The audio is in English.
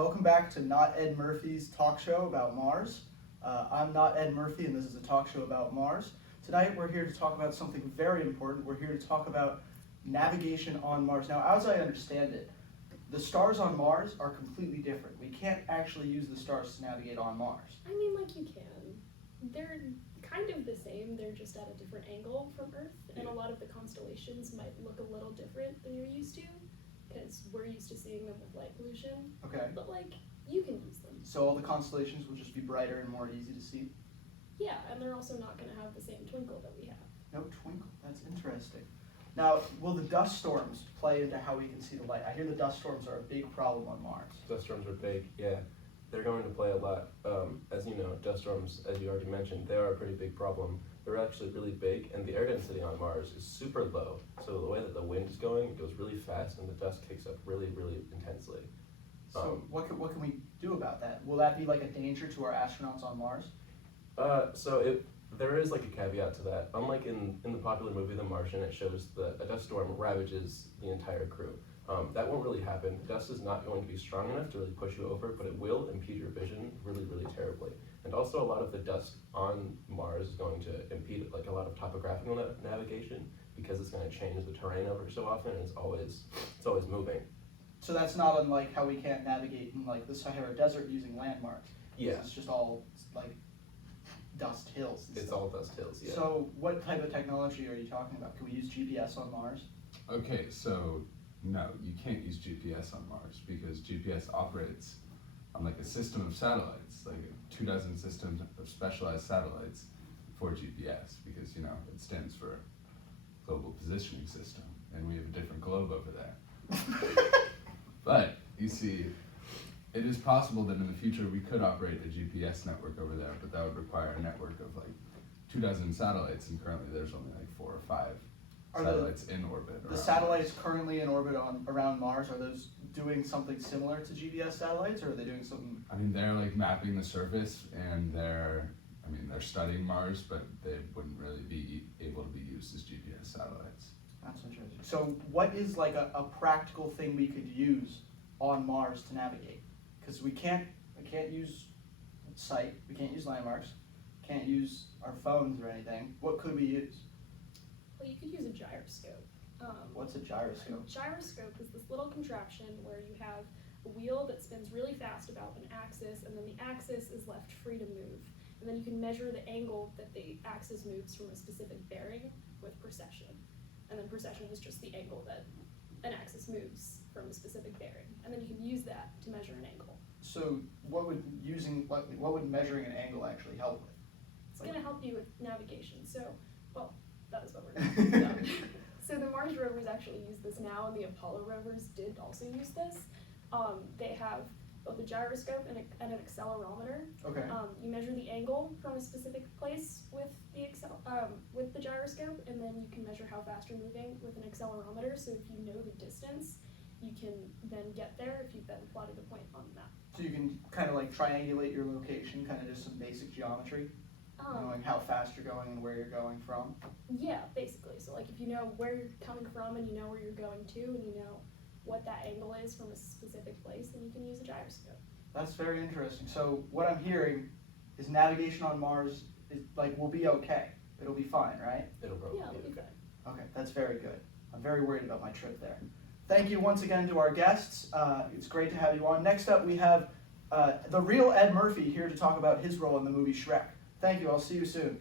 Welcome back to Not Ed Murphy's talk show about Mars. I'm not Ed Murphy, and this is a talk show about Mars. Tonight we're here to talk about something very important. We're here to talk about navigation on Mars. Now, as I understand it, the stars on Mars are completely different. We can't actually use the stars to navigate on Mars. I mean, like, you can. They're kind of the same, they're just at a different angle from Earth, and a lot of the constellations might look a little different than you're used to, because we're used to seeing them with light pollution. Okay. But, like, you can use them. So all the constellations will just be brighter and more easy to see? Yeah, and they're also not going to have the same twinkle that we have. No twinkle. That's interesting. Now, will the dust storms play into how we can see the light? I hear the dust storms are a big problem on Mars. Dust storms are big, yeah. They're going to play a lot. As you know, dust storms, as you already mentioned, they are a pretty big problem. They're actually really big, and the air density on Mars is super low. So the way that the wind is going, it goes really fast, and the dust kicks up really, really intensely. So what can we do about that? Will that be like a danger to our astronauts on Mars? There is like a caveat to that. Unlike in the popular movie The Martian, it shows that a dust storm ravages the entire crew. That won't really happen. The dust is not going to be strong enough to really push you over, but it will impede your vision really, really terribly. And also a lot of the dust on Mars is going to impede like a lot of topographical navigation, because it's going to change the terrain over so often, and it's always moving. So that's not unlike how we can't navigate in like the Sahara Desert using landmarks. Yeah. It's just all like dust hills. It's all dust hills, yeah. So what type of technology are you talking about? Can we use GPS on Mars? Okay, so no, you can't use GPS on Mars because GPS operates on like a system of satellites, like 24 systems of specialized satellites for GPS, because you know it stands for Global Positioning System, and we have a different globe over there. But you see, it is possible that in the future we could operate a GPS network over there, but that would require a network of like 24 satellites, and currently there's only like 4 or 5 satellites in orbit. The satellites currently in orbit around Mars, are those doing something similar to GPS satellites, or are they doing something? I mean, they're like mapping the surface, and they're studying Mars, but they wouldn't really be able to be used as GPS satellites. That's interesting. So what is like a practical thing we could use on Mars to navigate? Because we can't use sight, we can't use landmarks, can't use our phones or anything. What could we use? Well, you could use a gyroscope. What's a gyroscope? A gyroscope is this little contraption where you have a wheel that spins really fast about an axis, and then the axis is left free to move. And then you can measure the angle that the axis moves from a specific bearing with precession. And then precession is just the angle that an axis moves from a specific bearing. And then you can use that to measure an angle. So what would measuring an angle actually help with? It's going to help you with navigation. So, well, that is what we're going to do. So the Mars rovers actually use this now, and the Apollo rovers did also use this. They have both a gyroscope and an accelerometer. Okay. You measure the angle from a specific place with the gyroscope, and then you can measure how fast you're moving with an accelerometer. So if you know the distance, you can then get there if you've then plotted a point on the map. So you can kind of like triangulate your location, kind of just some basic geometry, knowing how fast you're going and where you're going from. Yeah, basically. So like if you know where you're coming from and you know where you're going to, and you know what that angle is from a specific place, then you can use a gyroscope. That's very interesting. So what I'm hearing is navigation on Mars will be okay. It'll be fine, right? It'll probably Yeah, it'll be okay. fine. Okay, that's very good. I'm very worried about my trip there. Thank you once again to our guests. It's great to have you on. Next up, we have the real Ed Murphy here to talk about his role in the movie Shrek. Thank you. I'll see you soon.